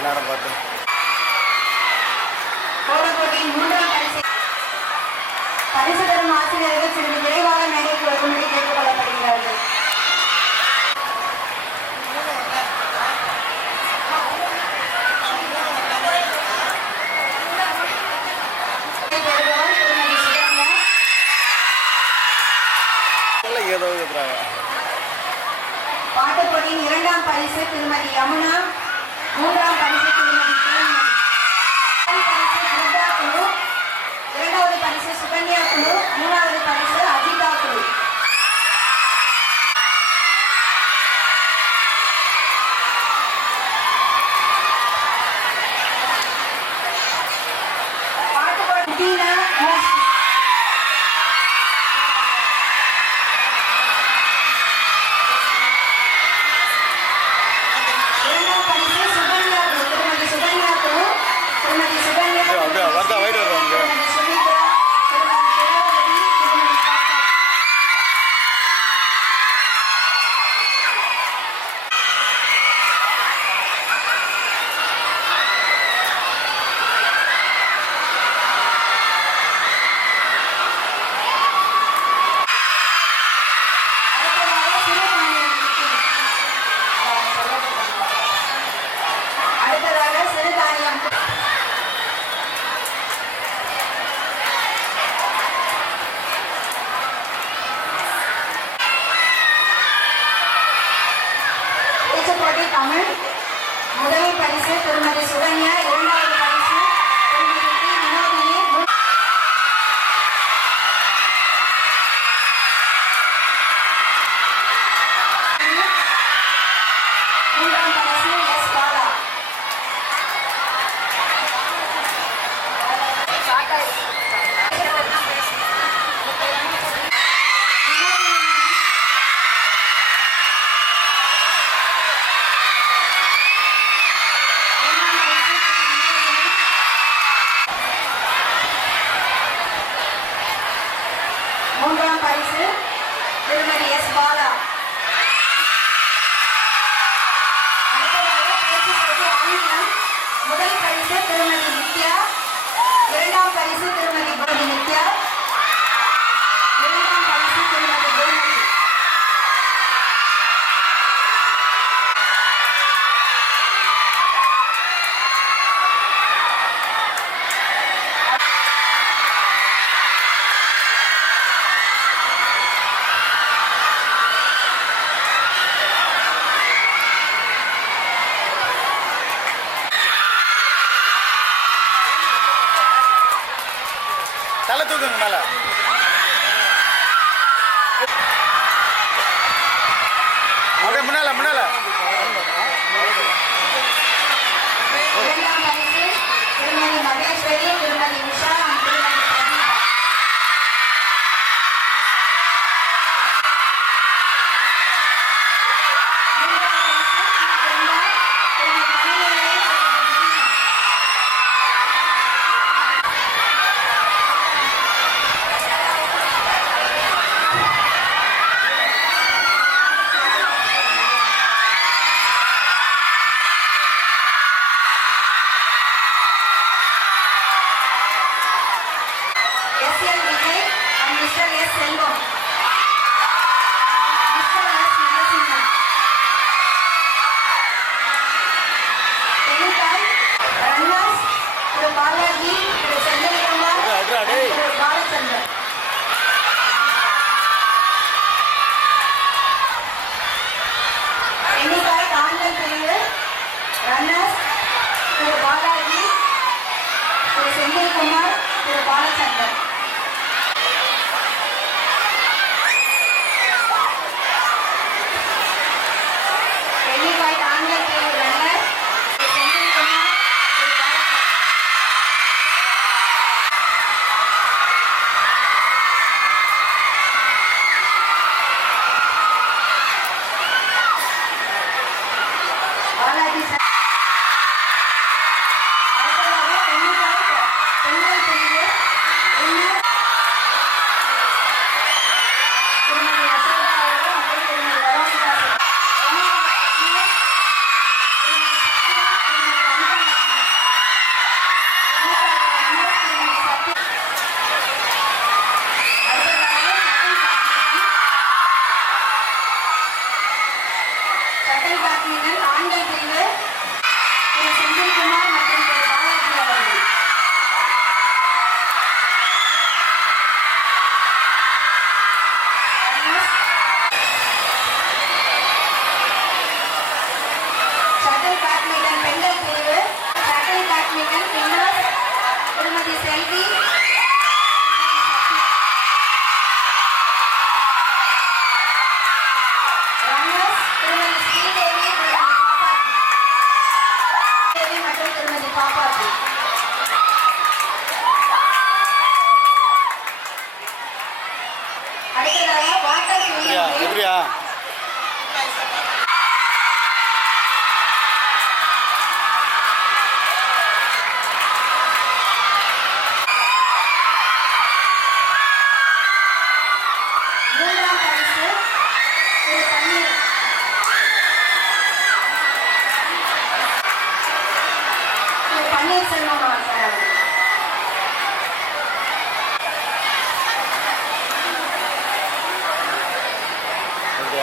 எல்லாரும் பார்த்து போட்டியின் மூன்றாம் பரிசு தரும் ஆசிரியர்கள் சிறிது விரைவாக மேடைக்கு வரும்படி கேட்டுக் கொள்ளப்படுகிறார்கள். பாட்டுப் போட்டியின் இரண்டாம் பரிசு திருமதி யமுனா, மூன்றாம் பரிசு திருமதி குழு, இரண்டாவது பரிசு சுகன்யா குழு, மூணாவது பரிசு அஜிதா குழு. பாட்டுப் போட்டி தமிழ், முதல் பரிசு திருமதி சுகன்யா, இரண்டாவது பரிசு திருமதி டி வினோதினி, மூன்றாம் பரிசு எஸ் பாலா. மூன்றாம் பரிசு திருமதி எஸ் பாலா. அடுத்ததாக பேச்சு போட்டி ஆங்கிலம், முதல் பரிசு திருமதி நித்யா, இரண்டாம் பரிசு திருமதி கோமதி நித்யா, இரண்டாம் பரிசு திருமதி கோமதி. தலை தூக்குங்க மேல. அப்படியே முன்னால முன்னால. இரண்டாம் பரிசு திருமதி மகேஸ்வரி, திருமதி உஷா, திருமதி பிரதீபா. மூன்றாம் பரிசு திருமதி Manimelai, S L. Vijay and mister S. Selvam, mister S. Narasimhan. தெலுங்காய் ரன்னர்ஸ் திரு பாலாஜி, திரு செந்தில்குமார், திரு பாலச்சந்தர். தெலுங்காய் ஆண்கள் பிரிவு ரன்னர்ஸ் திரு பாலாஜி, திரு செந்தில்குமார், திரு பாலச்சந்தர். தெலுங்காய் ஆண்கள் பிரிவு ரன்னர் திரு செந்தில்குமார், திரு பாலச்சந்தர். பன்னீர்செல்வம் சார் அவர்கள். ஓகே.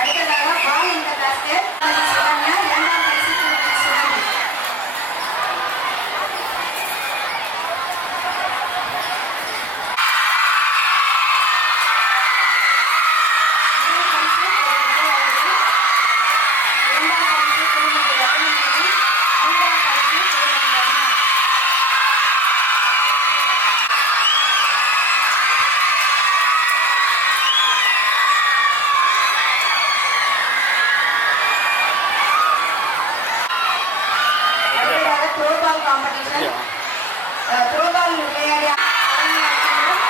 அடுத்ததாக பால் இந்த basket. சுகன்யா, இரண்டாம் பரிசு திருமதி சுகந்தி. முதல் பரிசு திரு விஜய் அவர்கள். இரண்டாம் பரிசு திருமதி ரத்னமேரி. மூன்றாம் பரிசு திருமதி ரத்னா. அடுத்ததாக த்ரோபால் காம்படிஷன். த்ரோபால் விளையாடிய தலைமை ஆசிரியர்.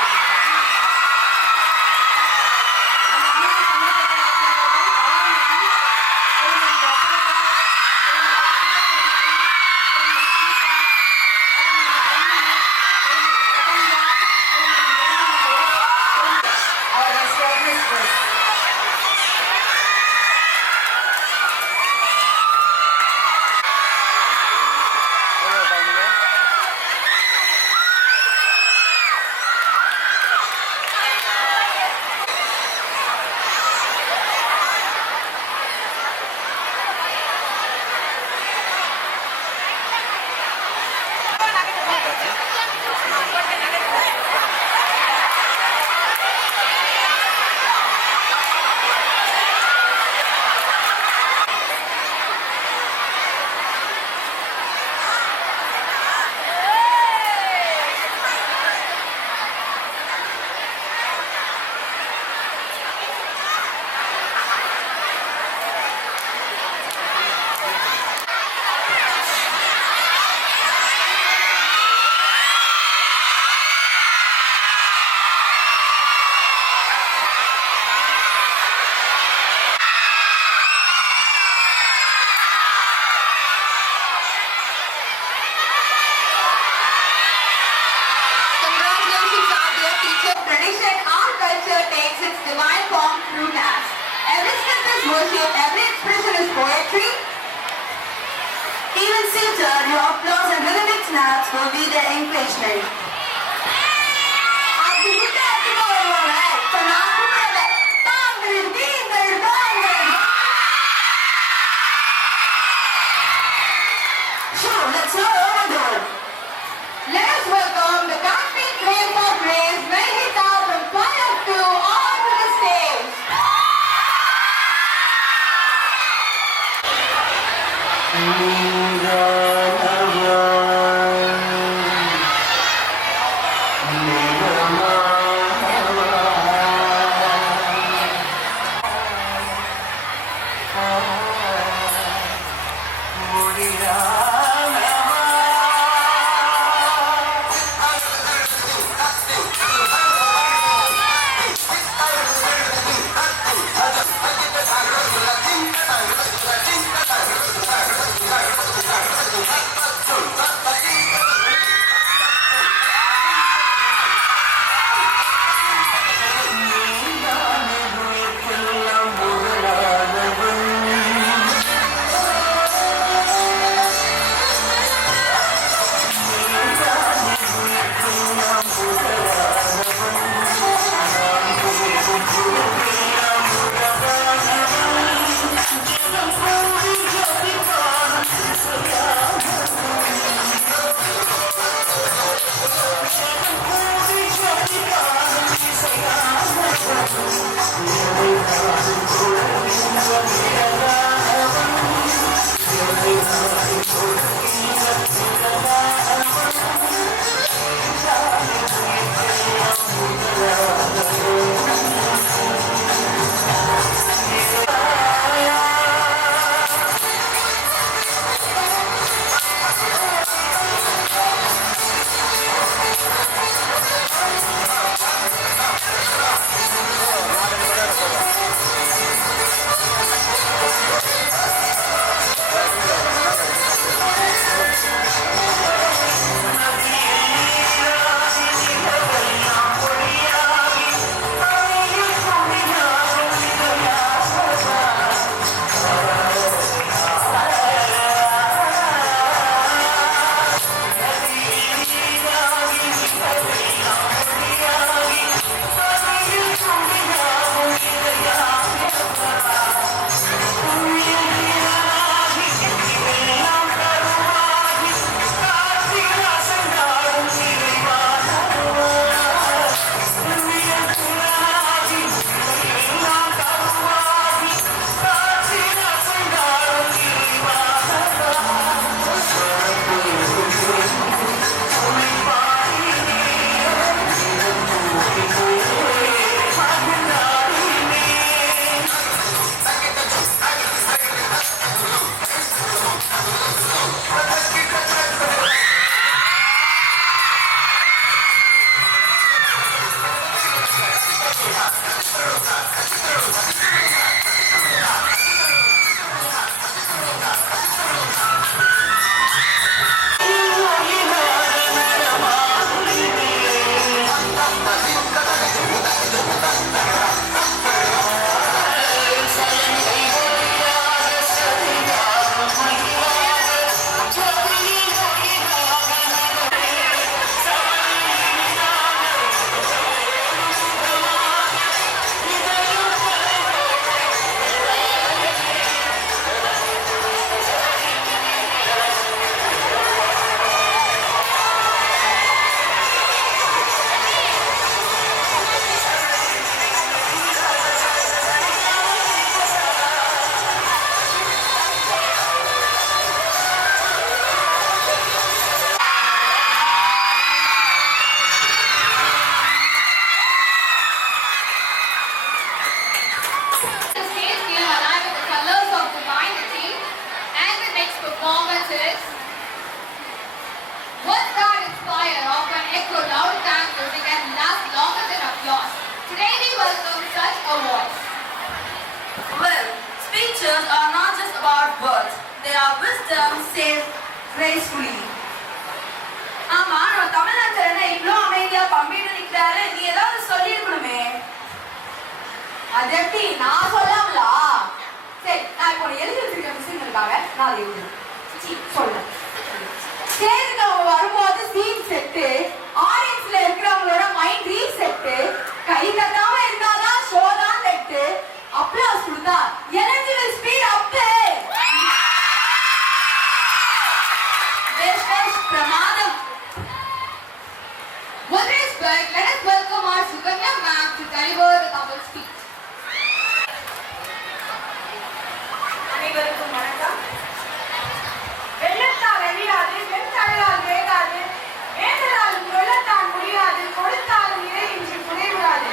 அந்த அமைப்பு சம்பந்தப்பட்ட ஆசிரியர்கள் திருமதி யசோதா, திருமதி கீதா, திருமதி பொன்னினி, திருமதி பிரபஞ்சா, திருமதி நிர்மலா, அவர்கள் ஸ்டேட்மெண்ட். எவ்வளோ டைமுங்க? Congratulations, our dear teacher. Tradition, our culture takes its divine form through dance. Every step is worship, every expression is poetry. Even suited, your applause and rhythmic snaps will be their encouragement. அப்படி விட்டு அடிக்க வருவாங்க. இப்ப நான் கூப்பிடல. தாங்கள், நீங்கள், தாங்கள். Sure, let's not overdo it. Let us welcome the Godspeed Claim for Grace, Mahita from Choir 2 onto the stage. Hey! their wisdom says gracefully. ஆமா, நம்ம தமிழ்நாட்டுல என்ன இவ்ளோ அமைதியா பம்பிட்டு நிக்கிறாரு? நீ ஏதாவது சொல்லிருக்கணுமே. அது எப்படி நான் சொல்லாமலா? சரி, நான் இப்போ எழுதி வச்சிருக்க விஷயங்களுக்காக நான் அதை எழுதுறேன். சொல்றேன். ஸ்டேஜ்க்கு அவங்க வரும்போது சீன் செட்டு, ஆடியன்ஸ்ல இருக்கிறவங்களோட மைண்ட் ரீசெட்டு, கை தட்டாம இருந்தாதான் ஷோ தான் லெட்டு, அப்ளாஸ் கொடுத்தா எனர்ஜி வில் ஸ்பீட் அப். பிரமாதம். With respect, let us welcome our Suganya ma'am to deliver the double speech. அனைவருக்கும் வணக்கம். வெள்ளத்தால் அழியாது, வெண்தலையால் வேகாது, வேந்தராலும் கொள்ளத்தான் முடியாது, கொடுத்தாலும் இறையின்றி குறைவிடாது,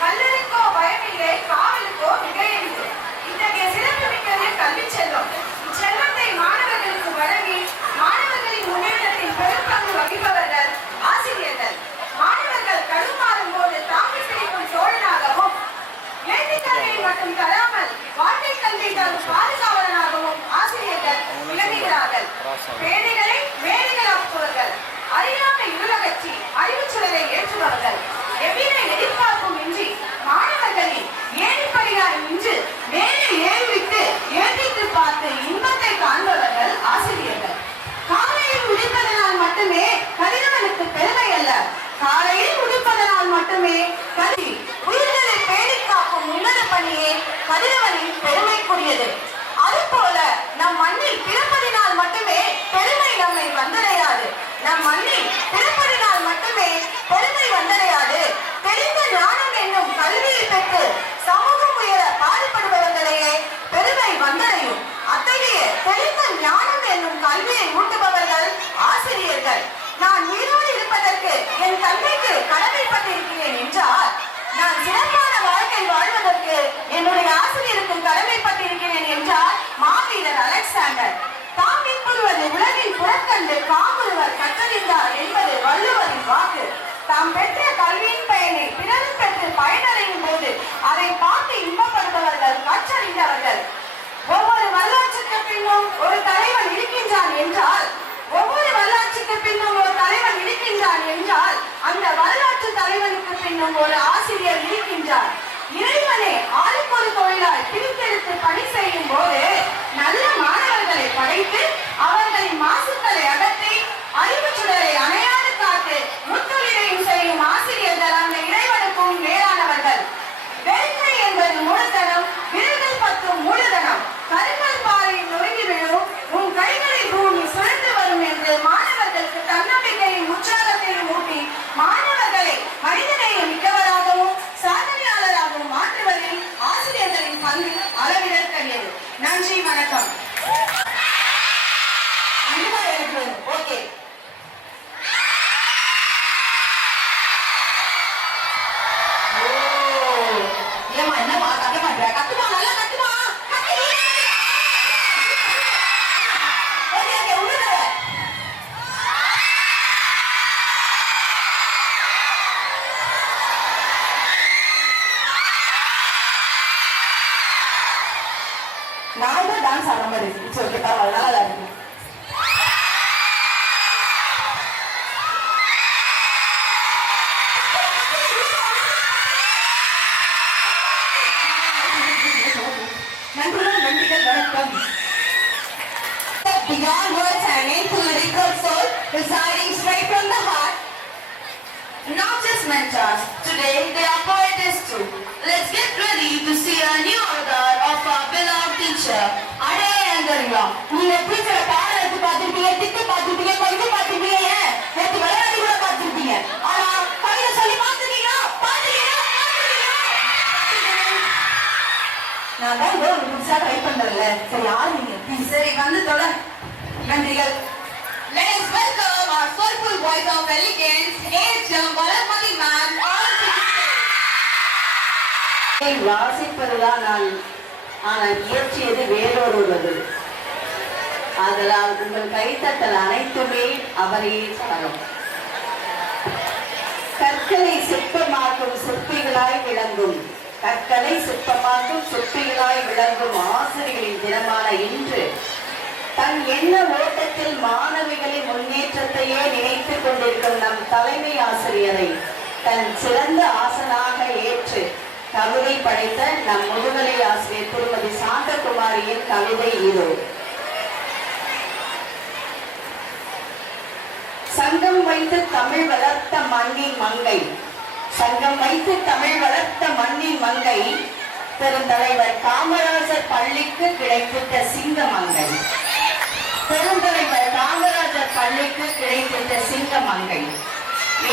கல்லலுக்கோ பயமில்லை, காவலுக்கோ மிகையில்லை. இத்தகைய சிறப்பு மிக்கது கல்வி செல்வம். இச்செல்வத்தை மாணவர்களுக்கு வழங்கி மாணவர்களின் முன்னேற்றத்தில் பெரும்பங்கு வகிப்பவர்கள் ஆசிரியர்கள். மாணவர்கள் கடுமாறும் போது தாங்கி பிடிக்கும் தோழனாகவும், ஏட்டுக் கல்வியை மட்டும் தராமல் வாழ்க்கை கல்வி தரும் பாதுகாவலனாகவும் ஆசிரியர்கள் விளங்குகிறார்கள். பேணிகளை மேடைகளாக்குபவர்கள், அறியாமை இருளகற்றி அறிவுச்சுடரை ஏற்றுபவர்கள், எவ்வித எதிர்பார்ப்பும் இன்றி மாணவர்களின் ஏணிப்படியால் நின்று மேலே ஏறிவிட்டு ஏற்றிட்டு பார்த்து இன்பத்தை காண்பவர்கள் ஆசிரியர்கள். காலையில் உடிப்பதனால் மட்டுமே கதிரவனுக்கு பெருமை அல்ல, காலையில் உடிப்பதனால் மட்டுமே கல்வி உயிர்களை பேணி காக்கும் உன்னத பணியே கதிரவனின் பெருமைக்குரியது. அதுபோல நம் மண்ணில் பிறப்பதினால் மட்டுமே பெருமை நம்மை வந்தடையாது. நம் மண்ணில் பிறப்பதினால் மட்டுமே பெருமை வந்தடையாது. தெரிந்த ஞானம் என்னும் கல்வியை பெற்று சமூகம் உயர பாடுபடுபவர்களையே பெருமை வந்தடையும். அத்தகைய தெரிந்த ஞானம் என்னும் கல்வியை ஊட்டுபவர்கள் ஆசிரியர்கள். நான் உயிரோடு இருப்பதற்கு என் தந்தைக்கு கடமைப்பட்டிருக்கிறேன் என்றால், நான் சிறப்பான வாழ்க்கை வாழ்வதற்கு என்னுடைய ஆசிரியருக்கு கடமைப்பட்டிருக்கிறேன் என்றார் மாவீரர் அலெக்சாண்டர். தாம் இன்புறுவது உலகின் புறக்கண்டு காமுறுவர் கற்றறிந்தார் என்பது வள்ளுவரின் வாக்கு. தாம் பெற்ற கல்வியின் பயனை பிறரும் பெற்று பயனடையும் போது அதை பார்த்து இன்பப்படுபவர்கள் கற்றறிந்தவர்கள். ஒவ்வொரு வரலாற்றுக்கு பின்னும் ஒரு தலைவன் இருக்கின்றான் என்றால், ஒவ்வொரு வரலாற்றுக்கு பின்னும் ஒரு தலைவன் இருக்கின்றான் என்றால், அந்த வரலாற்று தலைவனுக்கு பின்னும் ஒரு ஆசிரியர் இருக்கின்றார். இறைவனே ஆளுக்கு ஒரு தொழிலாய் பிரித்தெடுத்து பணி செய்யும் போது நல்ல மாணவர்களை படைத்து அவர்களின் மாசுக்களை அகற்றி அறிவு சுடரை அணையாது காத்து முத்தொழிலையும் செய்யும் ஆசிரியர்கள் அந்த இறைவனுக்கும் மேலானவர்கள். வேட்கை என்பது மூலதனம், விருதுகள் பற்றும் மூலதனம். கருங்கல் பாறையில் நொறுங்கி விழும் உன் கைகளை பூமி சுழந்து வரும் என்று மாணவர்களுக்கு தன்னம்பிக்கையும் உற்சாகத்தையும் ஊட்டி மாணவர்களை மனிதநேயம் மிக்கவராகவும் சாதனையாளராகவும் மாற்றுவதில் ஆசிரியர்களின் பங்கு அளவிடற்கரியது. நன்றி, வணக்கம். ஓகே, ஏமா என்னமா கட்ட மாட்டேற? கட்டுமா, நல்லா கட்டுமா. நான் தான் டான்ஸ் ஆடுற மாதிரி இருக்கு. ஓகே, பரவாயில்ல, நல்லா இருக்கு. நன்றிகள், வணக்கம். Beyond words hanging to lyrical soul, residing straight from the heart. Not just mentors, today they are poetess too. Let's get ready to see a new author of our beloved teacher. அடே எங்கறீங்களா? நீங்க டீச்சரை பாடம் எடுத்து பார்த்திருப்பீங்க, திட்டு பார்த்திருப்பீங்க, கொஞ்சம் பார்த்திருப்பீங்க, நேற்று விளையாடி கூட பார்த்திருப்பீங்க. ஆனா கவிதை சொல்லி பார்த்திருக்கீங்களா? நான் தான் இதோ புதுசா ட்ரை பண்றேன்ல. சரி, ஆரம்பிங்க. சரி, வந்து தொட. நன்றிகள். Let us welcome our soulful voice of elegance, H.M. Valamati ma'am. வாசிப்பதுதான் நான், ஆனால் இயற்றியது வேறொருவது. ஆதலால் உங்கள் கைத்தட்டல் அனைத்துமே அவரையே சாரும். கற்களை சிற்பமாக்கும் சிற்பிகளாய் விளங்கும், கற்களை சிற்பமாக்கும் சிற்பிகளாய் விளங்கும் ஆசிரியர்களின் தினமான இன்று தன் எண்ண ஓட்டத்தில் மாணவிகளின் முன்னேற்றத்தையே நினைத்துக் கொண்டிருக்கும் நம் தலைமை ஆசிரியரை தன் சிறந்த ஆசனாக ஏற்று கவிதை படைத்த நம் முதுகலை ஆசிரியர் திருமதி சாந்தகுமாரியின் கவிதை இதோ. சங்கம் வைத்து தமிழ் வளர்த்த மண்ணின் மங்கை, சங்கம் வைத்து தமிழ் வளர்த்த மண்ணின் மங்கை, பெருந்தலைவர் காமராஜர் பள்ளிக்கு கிடைத்திட்ட சிங்கமங்கை, பெருந்தலைவர் காமராஜர் பள்ளிக்கு கிடைத்திட்ட சிங்கமங்கை.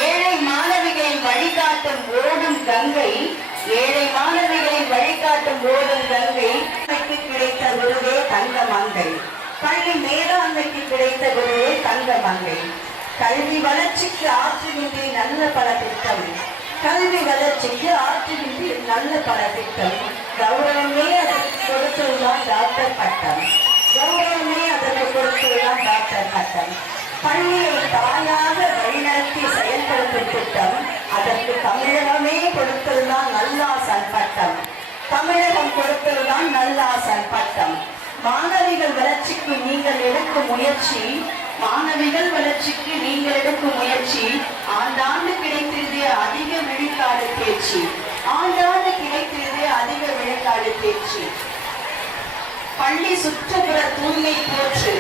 ஏழை மாணவிகளின் வழிகாட்டும் ஓடும் கங்கை, ஏழை மாணவிகளின் வழிகாட்டும் ஓடும் கங்கை கிடைத்த விருதே தங்கமங்கை, பள்ளி மேலாண்மைக்கு கிடைத்த விருதே தங்கமங்கை. கல்வி வளர்ச்சிக்கு ஆற்றுகின்ற நல்ல பல திட்டம், கல்வி வளர்ச்சிக்கு ஆற்றுகின்ற நல்ல பல திட்டம். கௌரவமே அதற்கு கொடுத்துள்ளார் டாக்டர் பட்டம், கௌரவமே அதற்கு கொடுத்துள்ளார் டாக்டர் பட்டம். பள்ளியை தாயாக வழிநடத்தி செயல்படுத்தும் திட்டம், அதற்கு தமிழகமே கொடுத்துள்ளார் நல்லாசன் பட்டம், தமிழகம் கொடுத்துள்ளார் நல்லாசன் பட்டம். மாணவிகள் வளர்ச்சிக்கு நீங்கள் எடுக்கும் முயற்சி, மாணவிகள் வளர்ச்சிக்கு நீங்கள் எடுக்கும் முயற்சி, ஆண்டாண்டு கிடைத்திருந்தே அதிக விழுக்காடு தேர்ச்சி, ஆண்டாண்டு கிடைத்திருந்தே அதிக விழுக்காடு தேர்ச்சி. பள்ளி சுற்றுப்புற தூய்மை போற்று,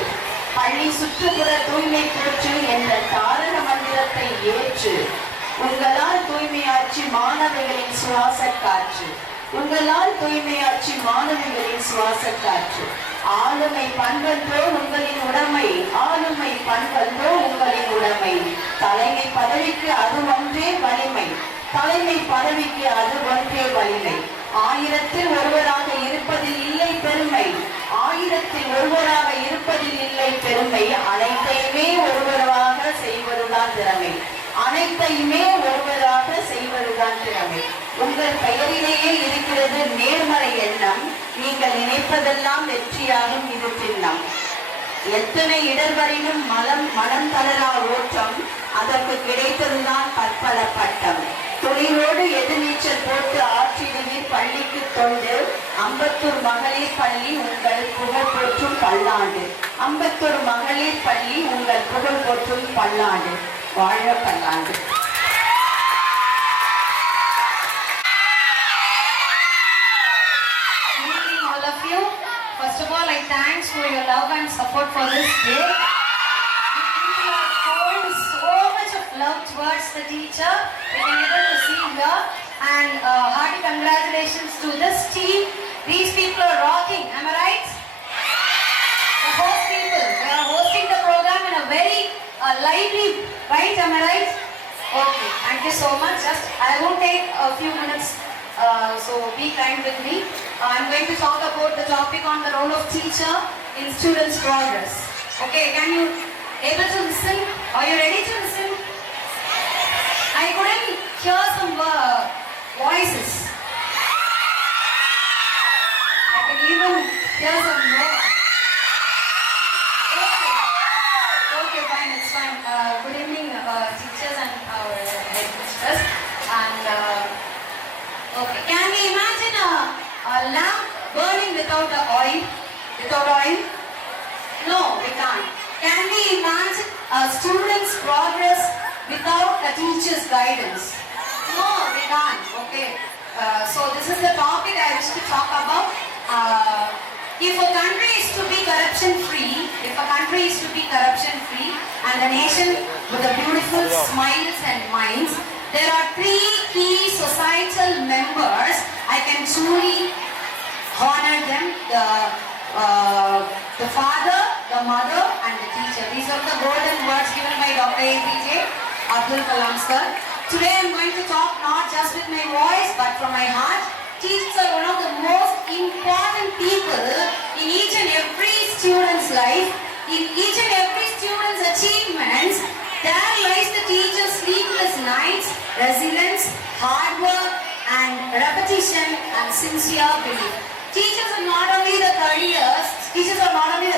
பள்ளி சுற்றுப்புற தூய்மை போற்று என்ற தாரக மந்திரத்தை ஏற்று உங்களால் தூய்மையாட்சி மாணவிகளின் சுவாச காற்று, உங்களால் தூய்மையாட்சி மாணவிகளின் சுவாச காற்று. ஆளுமை பண்பன்றோ உங்களின் உடைமை, ஆளுமை பண்பன்றோ உங்களின் உடைமை. தலைமை பதவிக்கு அது ஒன்றே வலிமை, தலைமை பதவிக்கு அது ஒன்றே வலிமை. ஆயிரத்தில் ஒருவராக இருப்பதில் இல்லை பெருமை, ஆயிரத்தில் ஒருவராக இருப்பதில் இல்லை பெருமை. அனைத்தையுமே ஒருவராக செய்வதுதான் திறமை, அனைத்தையுமே ஒருவராக செய்வதுதான் திறமை. உங்கள் பெயரிலேயே இருக்கிறது நேர்மறை எண்ணம், நீங்கள் நினைப்பதெல்லாம் வெற்றியாகும் இது சின்னம். எத்தனை இடர்வரையிலும் மனம் தளரா ஓட்டம், அதற்கு கிடைத்ததுதான் பற்பல பட்டம். துணிவோடு எதிர்நீச்சல் போட்டு ஆற்றிடுவீர் பள்ளிக்கு தொண்டு, அம்பத்தூர் மகளிர் பள்ளி உங்கள் புகழ் போற்றும் பல்லாண்டு, அம்பத்தூர் மகளிர் பள்ளி உங்கள் புகழ் போற்றும் பல்லாண்டு. வாழ பல்லாண்டு. First of all, I thanks for your love and support for this day. You are showing so much of love towards the teacher. We can able to see here, and hearty congratulations to this team. These people are rocking. Am I right? The host people, they are hosting the program in a very lively, right? Am I right? Okay. Thank you so much. Just I won't take a few minutes. So be kind with me. I'm going to talk about the topic on the role of teacher in students' progress. Okay, can you able to listen? Are you ready to listen? I couldn't hear some voices. I can even hear some more. Okay, fine, it's fine. Good evening, teachers and our headmisters. And okay, can we imagine a lamp burning without the oil? Without oil? No, we can't. Can we imagine a student's progress without a teacher's guidance? No, we can't. Okay. So this is the topic I wish to talk about. If a country is to be corruption free, and a nation with a beautiful smiles and minds, there are three key societal members. I can truly honor them: the father, the mother, and the teacher. These are the golden words given by Dr. APJ Abdul Kalam sir. Today I am going to talk not just with my voice but from my heart. Teachers are one of the most important people in each and every student's life. In each and every student's achievements, there lies the teacher's sleepless nights, resilience, hard work, and repetition and sincere belief. Teachers are not only the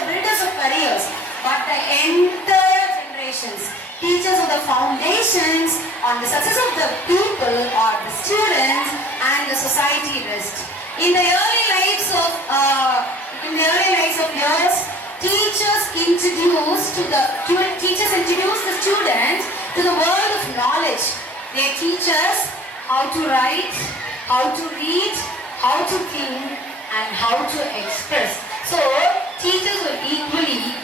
builders of careers, but the entire generations. Teachers are the foundations on the success of the people or the students and the society rest. In the early lives of yours, teachers teachers introduce the students to the world of knowledge. They teach us how to write, how to read, how to think, and how to express. So teachers are equally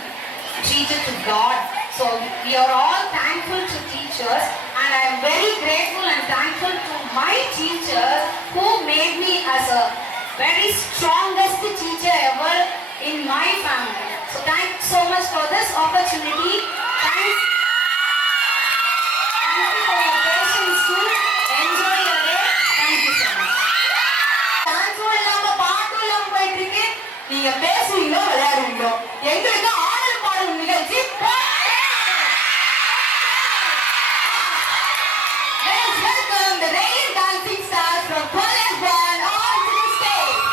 treated to God. So we are all thankful to teachers, and I am very grateful and thankful to my teachers who made me as a very strongest teacher ever in my family. So thanks so much for this opportunity. Thanks you for your patience to enjoy your day. Thank you so much. டான்ஸும் இல்லாம பாட்டும் இல்லாம போயிட்டு இருக்கு. நீங்க பேசுவீங்களோ விளையாடுவீங்களோ எங்களுக்கு ஆடல் பாடல் நிகழ்ச்சி. Let's welcome the Rain Dancing Stars from College Band onto the stage.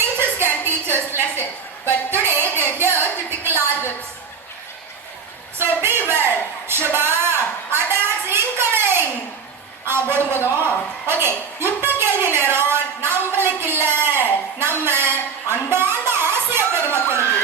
Teachers can teach us lessons, but today they are here to tickle our lips. So beware, Shubha, attacks incoming. போதும். Okay, இப்ப கேள்வி நேரம் நம்மளுக்கு இல்ல, நம்ம அன்பார்ந்த ஆசிய பெருமக்களுக்கு.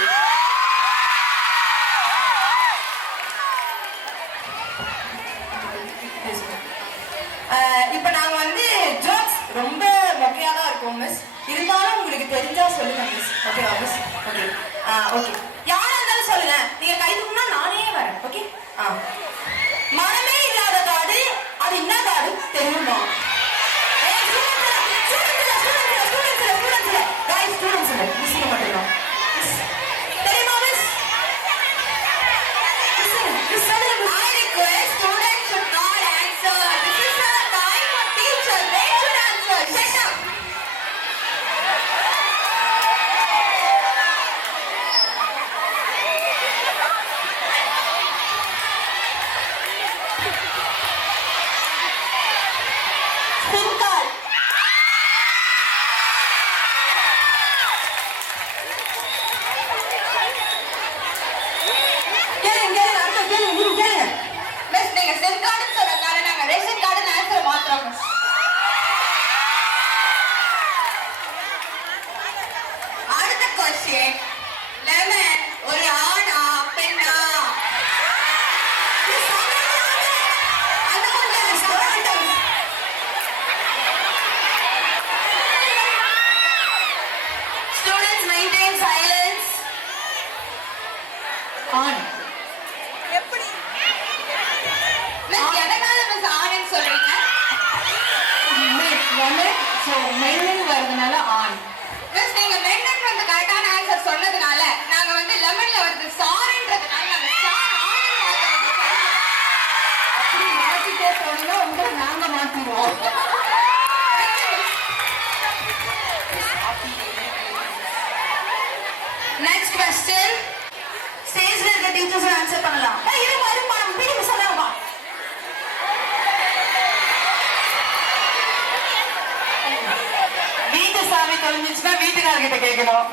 இப்ப நாங்க வந்து ஜோக்ஸ் ரொம்ப மொக்கையா தான் இருக்கும் மிஸ். இருந்தாலும் உங்களுக்கு தெரிஞ்சா சொல்லுங்க மிஸ். ஓகேவா மிஸ்? ஓகே ஓகே, யாரா இருந்தாலும் சொல்லுங்க. நீங்க கை தூக்குனா நானே வரேன். ஓகே. மனமே இல்லாத காடு, அது என்ன காடு தெரியுமா? question. Lemon ஒரு ஆணா பெண்ணா? Students maintain silence. ஆண். Miss, எதனால மிஸ் ஆண்னு சொல்றீங்க? women, so மென்னு வரதுனால ஆண். மிஸ், நீங்க மென்னுக்கு வந்து கரெக்டான ஆன்சர் சொன்னதுனால நாங்க வந்து லெமன்ல வந்து சாரின்றதுனால நாங்க சார் ஆண்னு மாத்தணும். அப்படி மாத்திட்டே போனீங்கன்னா உங்களை நாங்க மாத்திடுவோம். Next question. ஸ்டேஜ்ல இருக்க டீச்சர்ஸ் ஆன்சர் பண்ணலாம். இருமா இருமா நம்ம பிடி மிஸ் சொல்லலாமா? வீட்டு சாவி தொலைஞ்சிச்சுன்னா வீட்டுக்காரர்கிட்ட கேட்கணும்.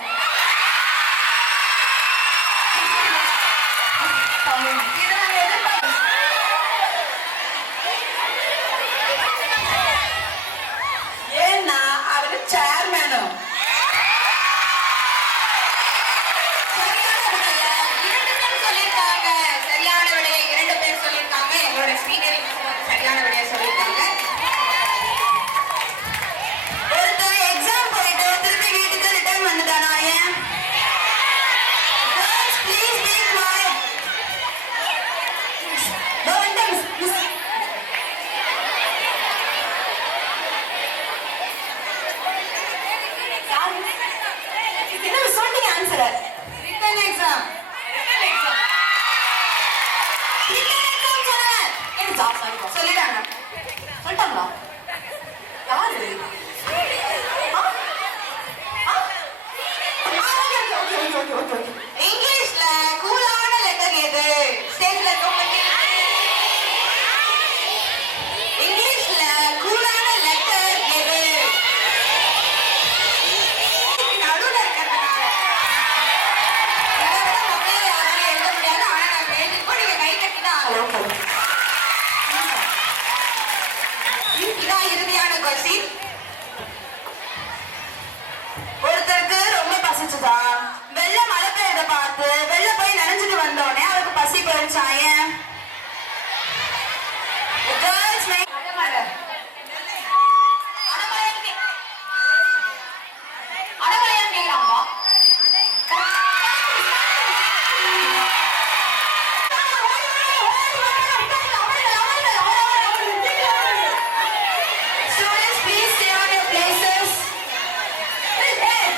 இதை நாங்க எதிர்பார்க்கிறோம். ஏன்னா அவரு சேர்மேனும். சரியான விடையை 2 பேர் சொல்லியிருக்காங்க. சரியான விடையை 2 பேர் சொல்லியிருக்காங்க. எங்களோட ஸ்ரீதேவி மிஸ் வந்து சரியான விடையை சொல்லியிருக்காங்க. ஒருத்தர் எக்ஸாம் போயிட்டு திருப்பி வீட்டுக்கு ரிட்டர்ன் வந்துட்டானா? ஏன்? Girls, please be quiet. இதோ வந்துட்டேன் மிஸ். என்ன மிஸ் சொன்னீங்க ஆன்சரை? Written exam. ரிட்டன் எக்ஸாம் சொன்னேன். என்ன ஜாப் சொல்லிட்டாங்க. சொல்லிட்டாங்களா? யாரு? இங்கிலீஷ்ல கூலான லெட்டர் எது? ஸ்டேஜ்ல இருக்கவங்க இங்கிலீஷ்ல கூலான லெட்டர் எது? நடுவுல இருக்கிறதுனால இதை விட மொக்கையா யாராலும் எழுத முடியாது. ஆனா நாங்க எழுதிருக்கோம். நீங்க கை தட்டி தான் ஆகணும். இதான் இறுதியான கொஸ்டின். ஒருத்தருக்கு ரொம்ப பசிச்சுதா? வெள்ள மழை பெய்யறத பார்த்து வெளில போய் நனைஞ்சிட்டு வந்தோடனே அவருக்கு பசி போயிடுச்சா? ஏன்? Girls may- அடமழையான்னு கேக்குறாங்களா? Students, please stay on your places.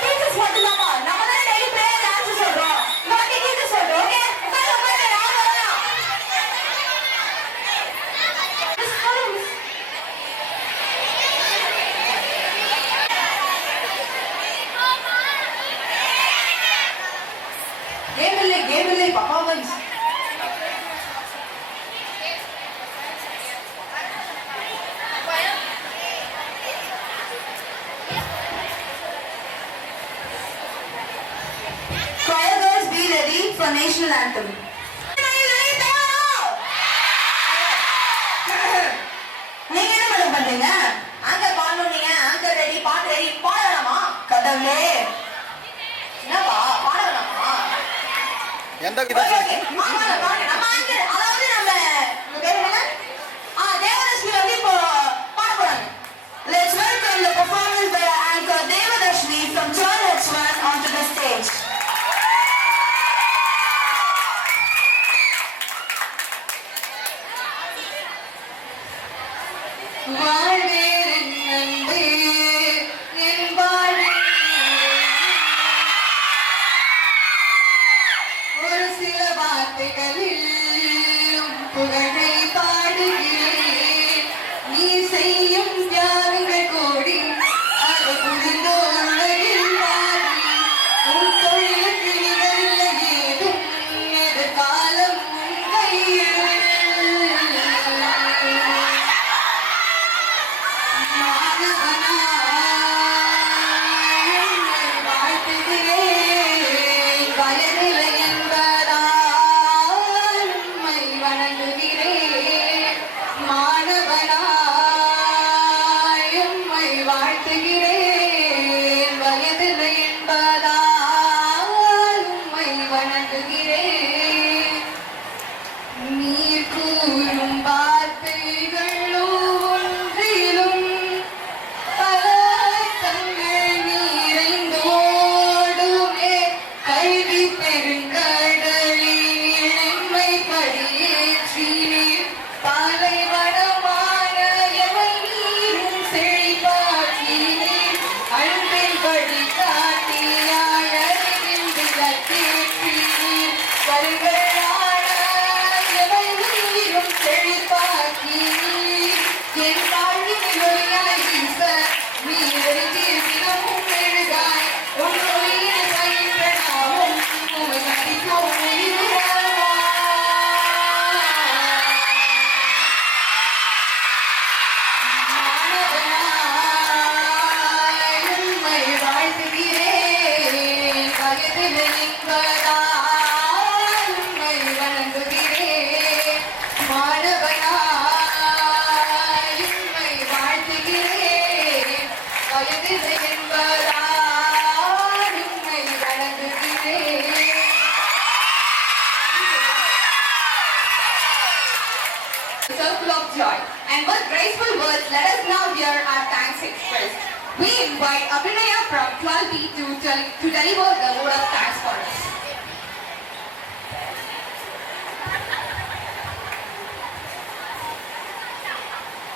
Teachers மட்டும்தான்ப்பா. நம்ம தான் டெய்லி பிரேயர் ஆன்சர் சொல்றோம். வாட்டி டீச்சர் சொல்றோம். ஓகே, உட்காரு உட்காரு. யாரும் வரலாம். மிஸ் சொல்லுங்க மிஸ். கேம் இல்லை performance. Choir girls, be ready for national anthem. நீங்க என்ன மேடம் பண்றீங்க? ஆங்கர் கால் பண்ணீங்க. ஆங்கர் ரெடி, பாட்டு ரெடி. பாட வேணாமா? கடவுளே, என்னப்பா பாட வேணாமா? எந்த விதம் சொல்லி நம்ம ஆங்கர், அதாவது நம்ம பேர் என்ன? தேவதர்ஷினி வந்து இப்போ பாட போறாங்க. Let's welcome the performance by our anchor Devadarshini from Choir H1 onto the stage. வாழ்வேன் நன்றே என் வாழ்வில் ஒரு சில வார்த்தைகளில் உன் புகழை பாடுகிறேன். நீ செய்யும் தியாகங்கள் கோடி அது புரிந்தோர் உலகில் வாழ Bharati to deliver the word of thanks for us.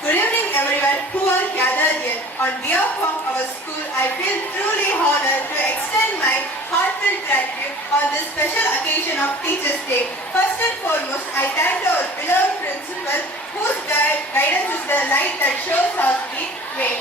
Good evening everyone who are gathered here. On behalf of our school, I feel truly honored to extend my heartfelt gratitude on this special occasion of Teachers' Day. First and foremost, I thank our beloved principal whose guidance is the light that shows us the way.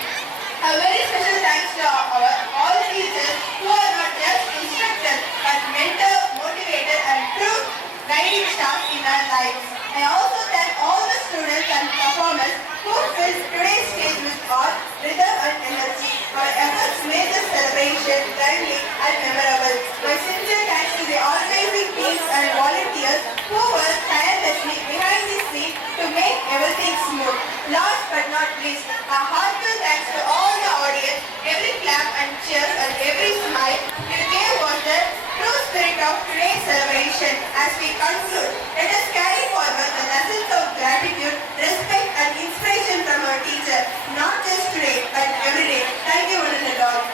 A very special thanks to all the teachers who are not just instructors but mentor, motivator and true guiding staff in our lives. I also thank all the students and performers who filled today's stage with art, rhythm and energy. Our efforts made this celebration lively and memorable. My sincere thanks to the organizing teams and volunteers who worked tirelessly behind the scenes to make everything smooth. Last but not least, a heartfelt thanks to all the audience. Every clap and cheers and every smile you gave was the true spirit of today's celebration. As we conclude, let us carry forward the lessons of gratitude, respect and inspiration from our teacher, not just today but every day. Thank you one and all.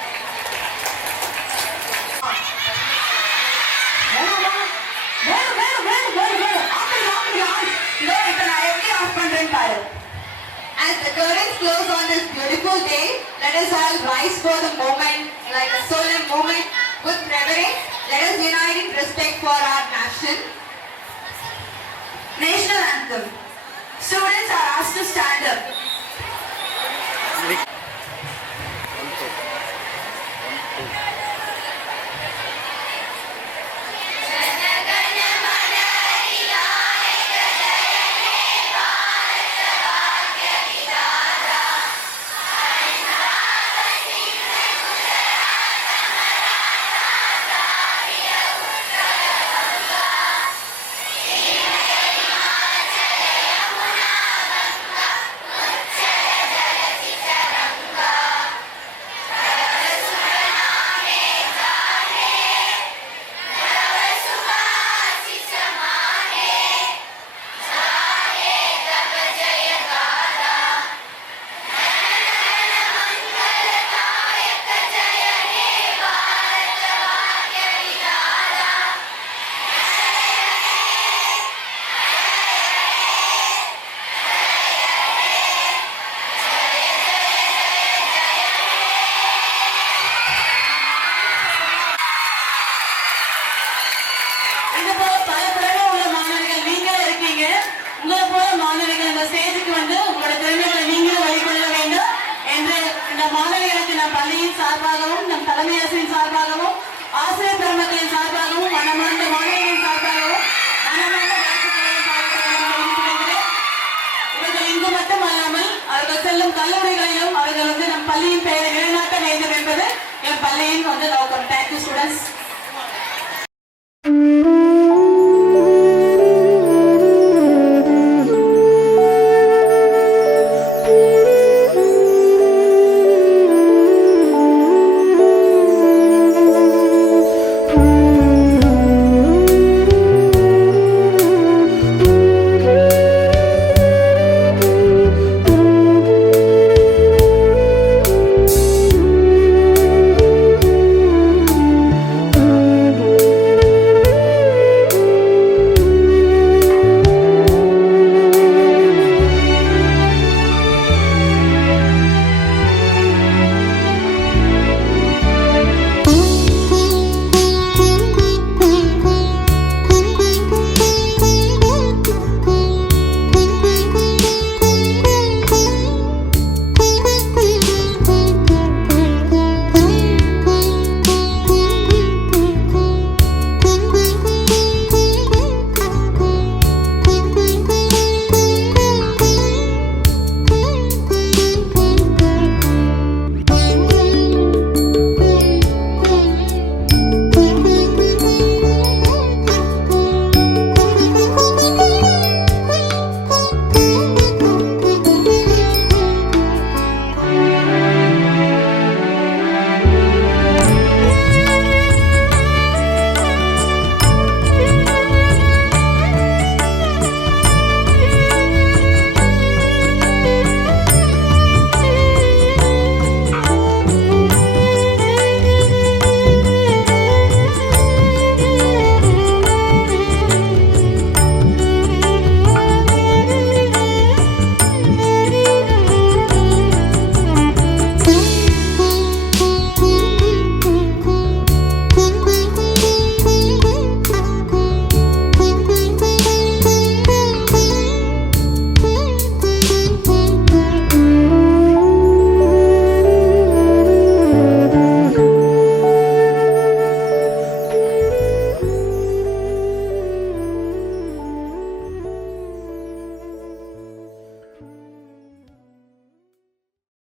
As the curtains close on this beautiful day, let us all rise for the moment, like a solemn moment with reverence. Let us unite in respect for our nation. National Anthem. Students are asked to stand up. பள்ளியின் சார்பாகவும் நம் தலைமை ஆசிரியர் சார்பாகவும் ஆசிரியர் பெருமக்களின் சார்பாகவும் மனமார்ந்த மாணவர்களின் சார்பாகவும் மனமார்ந்த வாழ்த்துக்களை இவர்கள் இங்கு மட்டுமல்லாமல் அவர்கள் செல்லும் கல்லூரிகளிலும் அவர்கள் நம் பள்ளியின் பெயரை நிலைநாட்ட வேண்டும் என்பது என் பள்ளியின் நோக்கம்.